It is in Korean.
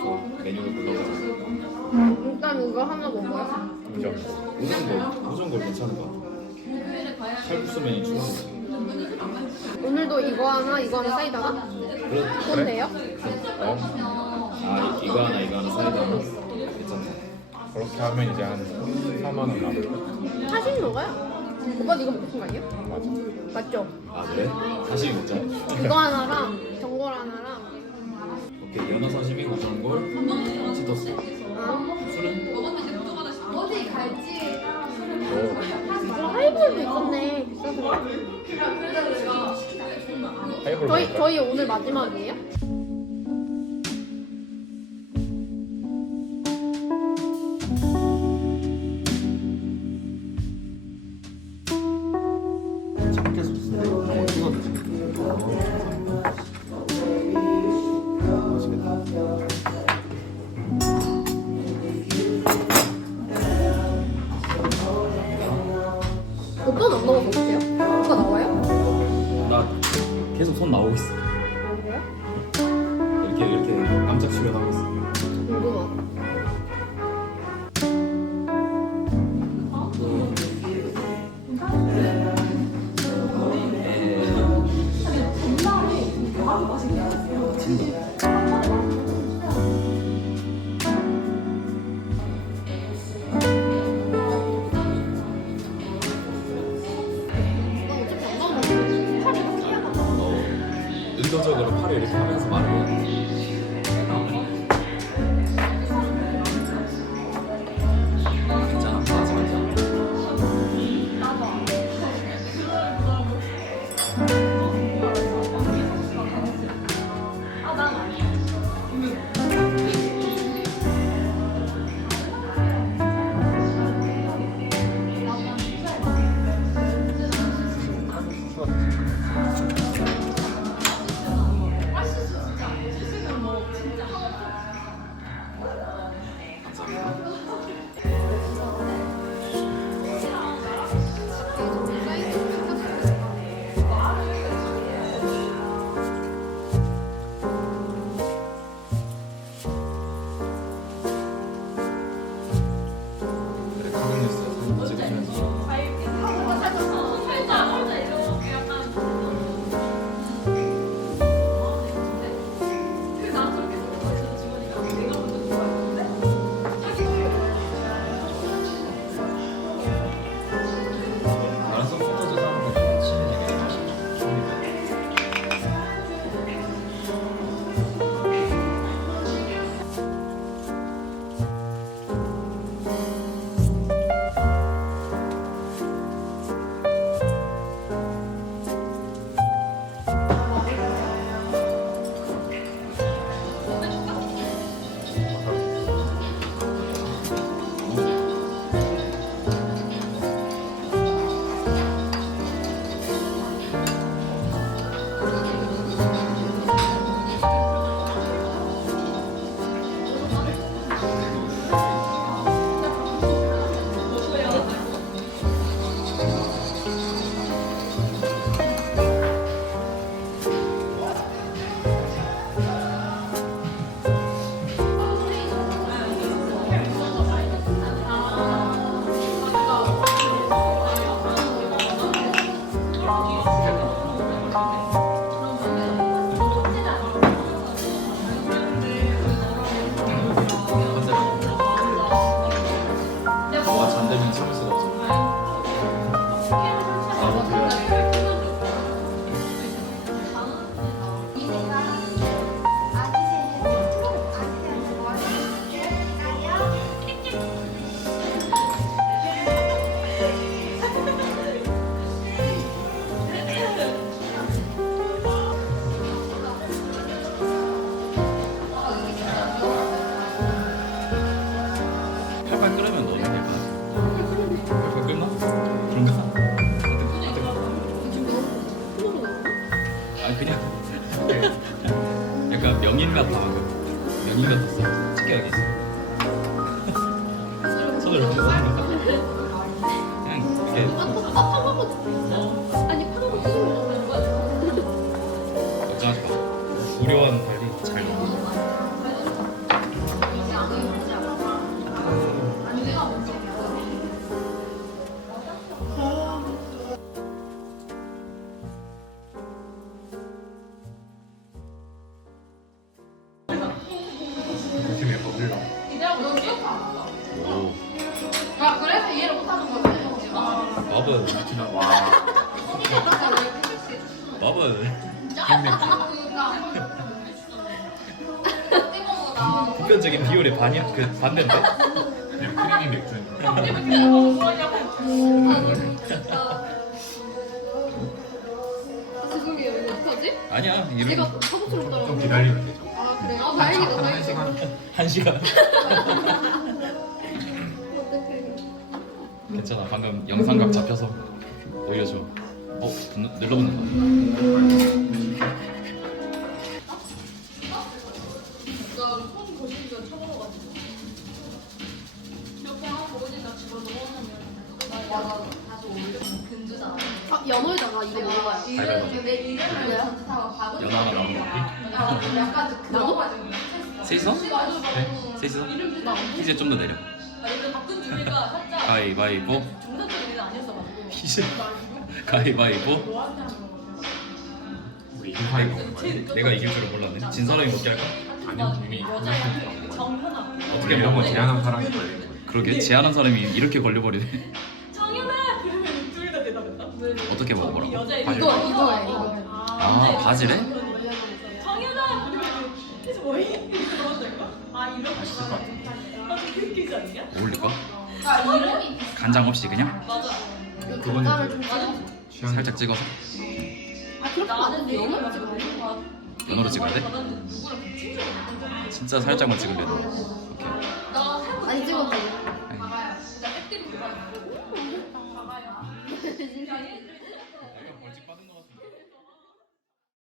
저 메뉴를 불러보자. 일단 이거 하나 먹어요. 그죠? 우전골, 우전골 괜찮은 것 같아. 칼국수 메뉴 추가해. 오늘도 이거 하나, 이거 하나 사이다 하나? 그래? 뭔데요? 어? 아 이- 이거 하나 이거 하나 사이드 하나? 괜찮다. 그렇게 하면 이제 한 4만 원 남을 사실 먹어요. 오빠 이거 먹고 싶은 거 아니에요? 맞아. 맞죠? 아 그래? 사시미 먹자. 이거 하나랑 전골 하나랑 오케이 연어 사시미 우전골 치토스. 아, 술은? 어, 하이볼도 있었네. 비싸서. 하이볼 저희? 저희 오늘 마지막이에요? 오빠는 안 먹어도 어때요? 오빠 나와요? 나 계속 손 나오고 있어. 명인 같아 방금. 명인 같았어. 특이하게 있어. 손을 이렇게 쓰는 거다. 그냥 이렇게 아니 파먹고 찍으면 걱정하지 마. 우려와는 밥은 와. 밥은 보편적인 비율의 반이야 그 반대인데. 그냥. 지금이 왜 어떡하지? 아니야 얘가 이런 사고처럼 좀 따라오고. 기다리면 되죠. 아 그래? 아 다행이다 한 다행이다. 시간. 한 시간. 괜찮아 방금 영상각 잡혀서 오히려 좋아. 어 눌- 눌러보는 나손 거시기가 쳐먹어가지고 이렇게 하고 보니까 집어 넣어놓으면 맞아 다시 올리면 근주잖아 아 연어에다가 이거 먹어봐요 가위바위보. 내 이름을 전투사가 박은 연어 하나 나온 거. 약간 그런 셋이서? 네? 셋이서? 나 이제 좀 더 내려. 이거 바꾼 주니까 살짝 가위바위보. 가위바위보. 우리 먹는 거야. 내가 이길 줄은 몰랐네. 진 사람이 먹게 할까? 아니면 이미 정현아 어떻게 이런 거? 제안한 사람이 걸리는 거야. 그러게 제안한 사람이 이렇게 걸려버리네. 정현아 그러면 둘 다 대답했다 어떻게 먹어보라고? 이거 이거 아 바질에? 아 이런. 아? 어울릴까? 아 이름이 간장 없이 그냥 맞아 그거는 좀 취향. 살짝 찍어서 아 나는 찍어 연어로 찍어야 돼? 누구랑 진짜 살짝만. 오케이. 나 아니 찍어도 돼. 나 백들이 몰라 약간 벌칙 받은 것 같은데.